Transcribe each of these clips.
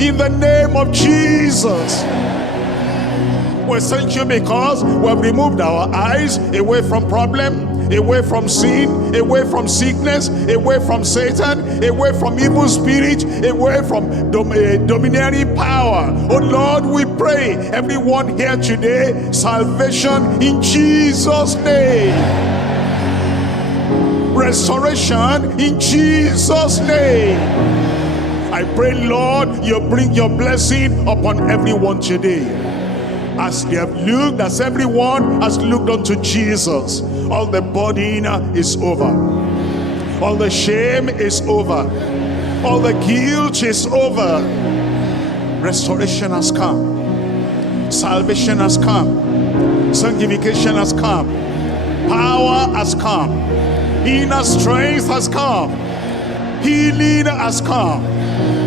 in the name of Jesus. We thank you because we have removed our eyes away from problem, away from sin, away from sickness, away from Satan, away from evil spirit, away from domineering power. Oh Lord, we pray everyone here today, salvation in Jesus' name. Restoration in Jesus' name. I pray, Lord, you bring your blessing upon everyone today. As they have looked, as everyone has looked unto Jesus, all the burden is over. All the shame is over. All the guilt is over. Restoration has come. Salvation has come. Sanctification has come. Power has come. Inner strength has come. Healing has come.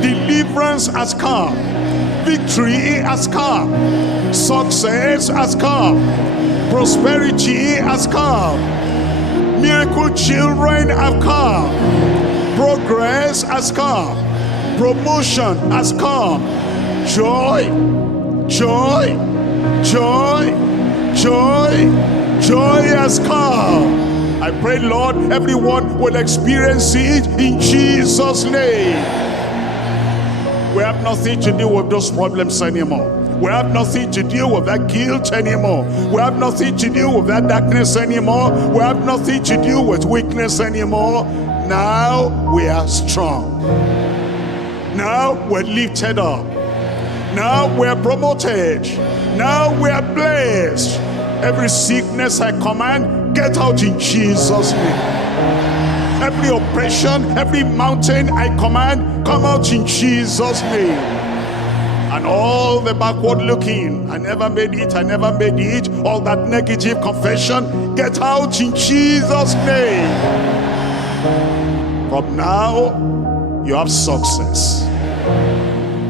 Deliverance has come. Victory has come. Success has come. Prosperity has come. Miracle children have come. Progress has come. Promotion has come. Joy, joy, joy, joy, joy has come. I pray, Lord, everyone will experience it in Jesus' name. We have nothing to do with those problems anymore. We have nothing to do with that guilt anymore. We have nothing to do with that darkness anymore. We have nothing to do with weakness anymore. Now we are strong. Now we're lifted up. Now we're promoted. Now we are blessed. Every sickness I command, get out in Jesus' name. Every oppression, every mountain I command, come out in Jesus' name. And all the backward looking, I never made it, I never made it, all that negative confession, get out in Jesus' name. From now, you have success.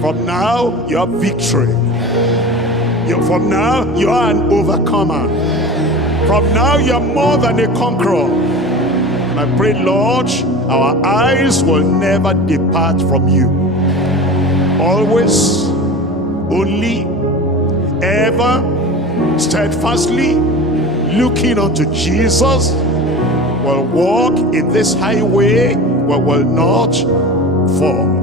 From now, you have victory. From now, you are an overcomer. From now, you are more than a conqueror. And I pray, Lord, our eyes will never depart from you. Always, only, ever, steadfastly looking unto Jesus. We'll walk in this highway where we'll not fall.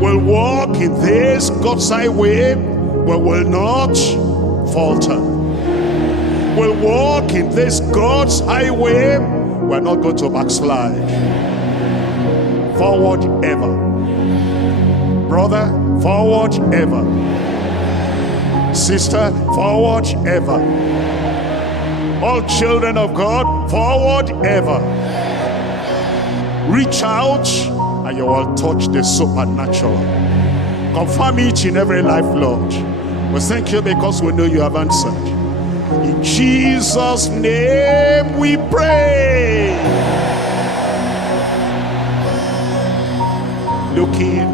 We'll walk in this God's highway where we'll not falter. We'll walk in this God's highway. We're not going to backslide. Forward ever. Brother, forward ever. Sister, forward ever. All children of God, forward ever. Reach out and you will touch the supernatural. Confirm it in every life, Lord. We thank you because we know you have answered. In Jesus' name we pray. Looking